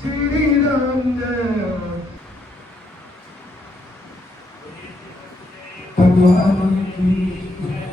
श्री राम जय भगवान की जय।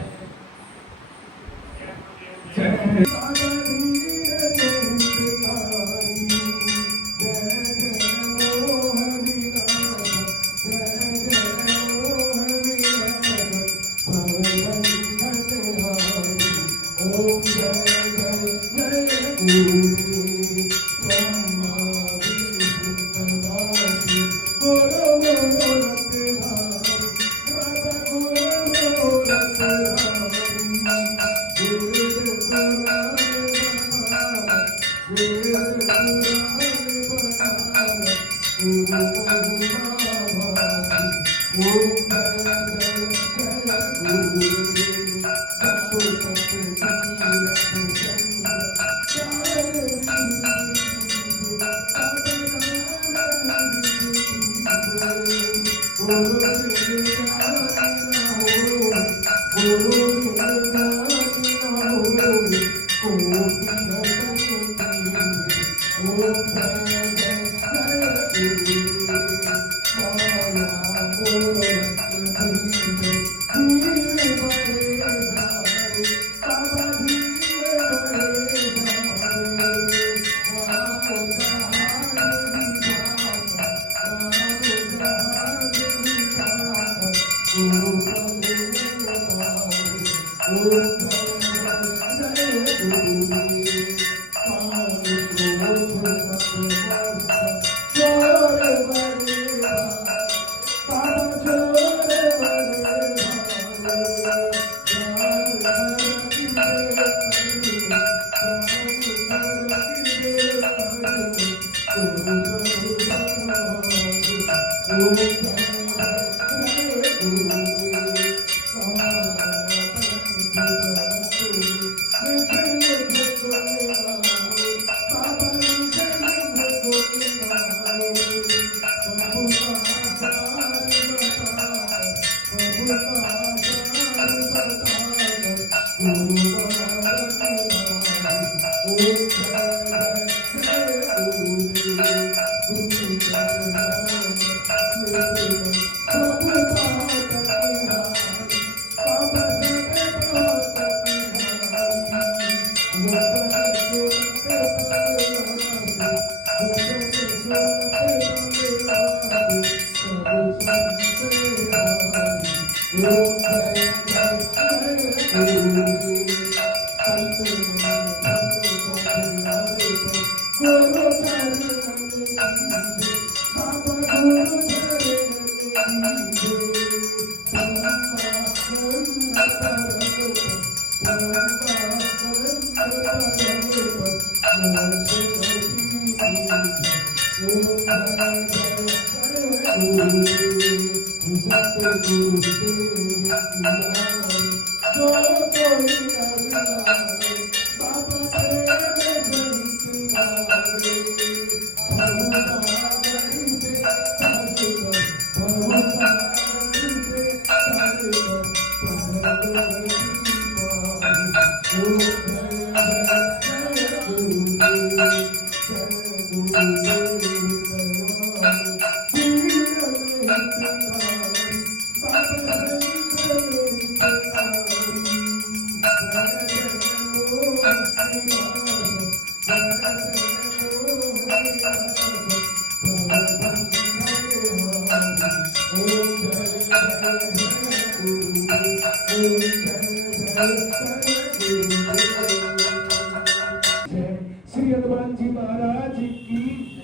श्री हनुमान जी महाराज की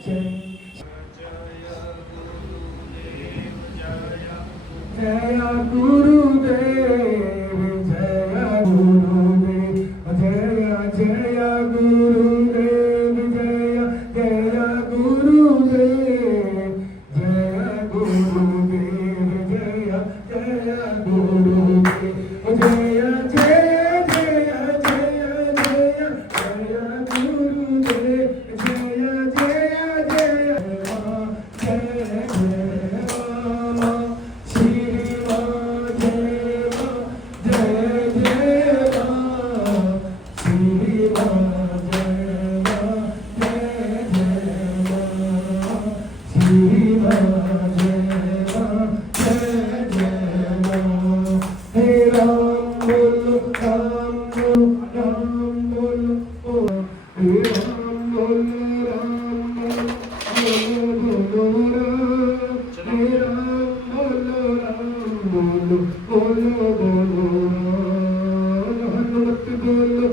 जय। जय गुरुदेव जय गुरुदेव जय जय गुरुदेव जय जय गुरुदेव जय गुरुदेव जय जय गुरुदेव जय जय जय जय जय जय गुरुदेव जय जय जय जय जय श्री राम बोलो ओ हे राम बोलो राम बोलो बोलो राम हे राम बोलो बोलो बोलो बोलो राम हनुमत बोलो